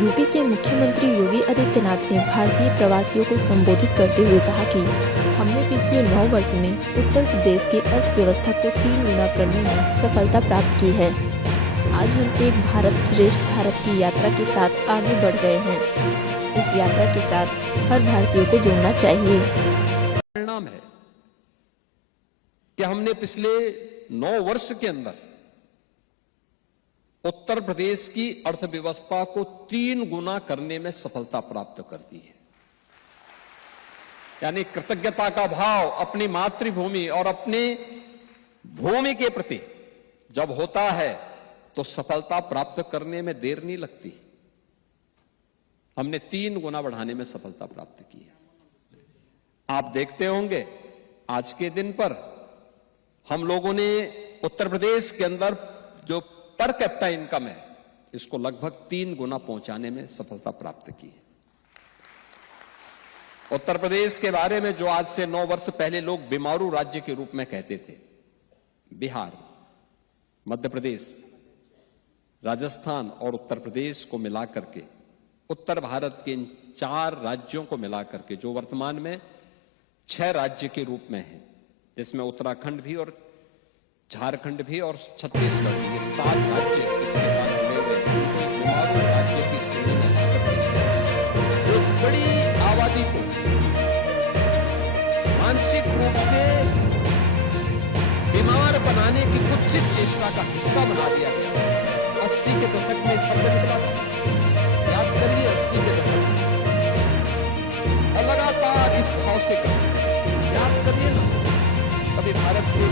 UP के मुख्यमंत्री योगी आदित्यनाथ ने भारतीय प्रवासियों को संबोधित करते हुए कहा कि हमने पिछले 9 वर्ष में उत्तर प्रदेश की अर्थव्यवस्था को 3 गुना करने में सफलता प्राप्त की है। आज हम एक भारत श्रेष्ठ भारत की यात्रा के साथ आगे बढ़ रहे हैं। इस यात्रा के साथ हर भारतीय को जुड़ना चाहिए। परिणाम है कि हमने पिछले 9 वर्ष के अंदर उत्तर प्रदेश की अर्थव्यवस्था को 3 गुना करने में सफलता प्राप्त कर दी है। यानी कृतज्ञता का भाव अपनी मातृभूमि और अपनी भूमि के प्रति जब होता है तो सफलता प्राप्त करने में देर नहीं लगती। हमने 3 गुना बढ़ाने में सफलता प्राप्त की है। आप देखते होंगे आज के दिन पर हम लोगों ने उत्तर प्रदेश के अंदर जो पर कैपिटा इनकम है इसको लगभग 3 गुना पहुंचाने में सफलता प्राप्त की है। उत्तर प्रदेश के बारे में जो आज से 9 वर्ष पहले लोग बीमारू राज्य के रूप में कहते थे, बिहार, मध्य प्रदेश, राजस्थान और उत्तर प्रदेश को मिलाकर के उत्तर भारत के इन 4 राज्यों को मिलाकर के जो वर्तमान में 6 राज्य के रूप में है, जिसमें उत्तराखंड भी और झारखंड भी और छत्तीसगढ़ भी, ये 7 राज्य इसके साथ जुड़े हुए हैं। बीमारू राज्य की श्रेणी में एक बड़ी आबादी को मानसिक रूप से बीमार बनाने की कुत्सित चेष्टा का हिस्सा बना दिया गया। 80 के दशक में शब्द निकला था, याद करिए 80 के दशक में, और लगातार इस भाव से याद करिए ना। कभी भारत के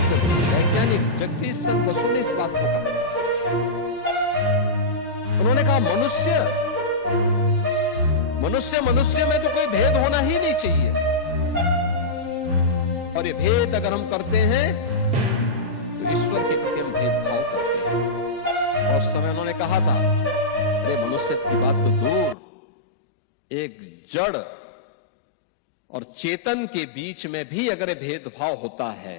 प्रसिद्ध वैज्ञानिक जगदीश चंद्र बसु ने इस बात को कहा। उन्होंने कहा मनुष्य में तो कोई भेद होना ही नहीं चाहिए, और ये भेद अगर हम करते हैं तो ईश्वर के प्रति हम भेदभाव करते हैं। और उस समय उन्होंने कहा था, अरे मनुष्य की बात तो दूर, एक जड़ और चेतन के बीच में भी अगर भेदभाव होता है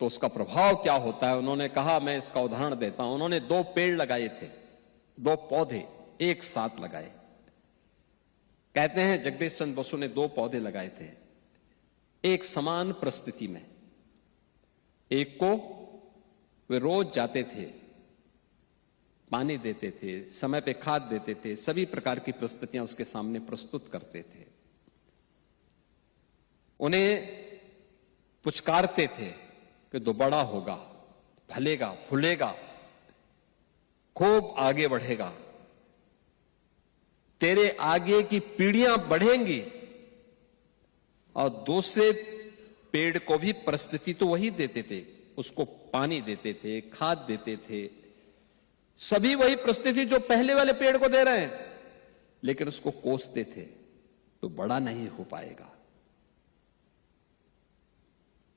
तो उसका प्रभाव क्या होता है। उन्होंने कहा, मैं इसका उदाहरण देता हूं। उन्होंने 2 पेड़ लगाए थे, 2 पौधे एक साथ लगाए। कहते हैं जगदीश चंद्र बसु ने 2 पौधे लगाए थे एक समान परिस्थिति में। एक को वे रोज जाते थे, पानी देते थे, समय पे खाद देते थे, सभी प्रकार की परिस्थितियां उसके सामने प्रस्तुत करते थे, उन्हें पुचकारते थे कि तो बड़ा होगा, फलेगा, फूलेगा, खूब आगे बढ़ेगा, तेरे आगे की पीढ़ियां बढ़ेंगी। और दूसरे पेड़ को भी परिस्थिति तो वही देते थे, उसको पानी देते थे, खाद देते थे, सभी वही परिस्थिति जो पहले वाले पेड़ को दे रहे हैं, लेकिन उसको कोसते थे तो बड़ा नहीं हो पाएगा,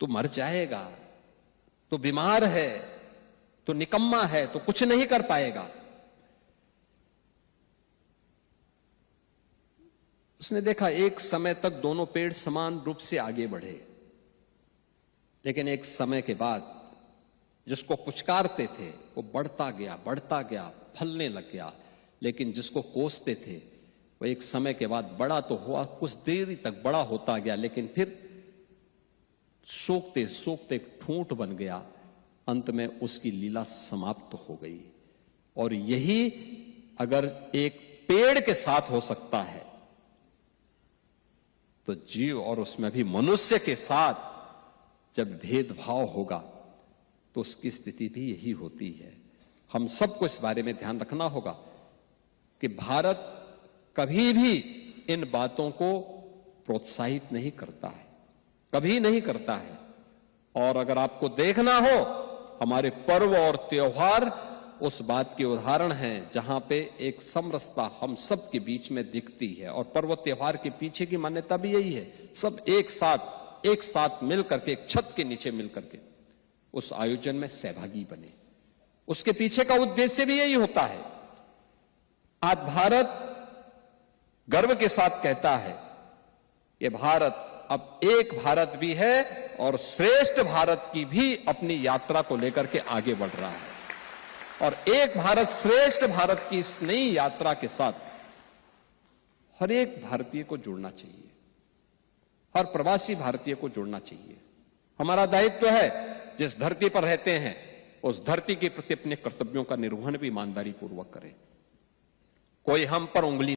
तो मर जाएगा, तो बीमार है, तो निकम्मा है, तो कुछ नहीं कर पाएगा। उसने देखा एक समय तक दोनों पेड़ समान रूप से आगे बढ़े, लेकिन एक समय के बाद जिसको पुचकारते थे वो बढ़ता गया, फलने लग गया, लेकिन जिसको कोसते थे वो एक समय के बाद बड़ा तो हुआ, कुछ देर तक बड़ा होता गया, लेकिन फिर सोखते सोखते एक ठूंठ बन गया, अंत में उसकी लीला समाप्त हो गई। और यही अगर एक पेड़ के साथ हो सकता है तो जीव और उसमें भी मनुष्य के साथ जब भेदभाव होगा तो उसकी स्थिति भी यही होती है। हम सबको इस बारे में ध्यान रखना होगा कि भारत कभी भी इन बातों को प्रोत्साहित नहीं करता है, कभी नहीं करता है। और अगर आपको देखना हो, हमारे पर्व और त्योहार उस बात के उदाहरण हैं जहां पे एक समरसता हम सब के बीच में दिखती है। और पर्व त्योहार के पीछे की मान्यता भी यही है, सब एक साथ मिल करके, एक छत के नीचे मिल करके उस आयोजन में सहभागी बने। उसके पीछे का उद्देश्य भी यही होता है। आज भारत गर्व के साथ कहता है, ये भारत अब एक भारत भी है और श्रेष्ठ भारत की भी अपनी यात्रा को लेकर के आगे बढ़ रहा है। और एक भारत श्रेष्ठ भारत की इस नई यात्रा के साथ हर एक भारतीय को जुड़ना चाहिए, हर प्रवासी भारतीय को जुड़ना चाहिए। हमारा दायित्व है जिस धरती पर रहते हैं उस धरती के प्रति अपने कर्तव्यों का निर्वहन भी ईमानदारी पूर्वक करें। कोई हम पर उंगली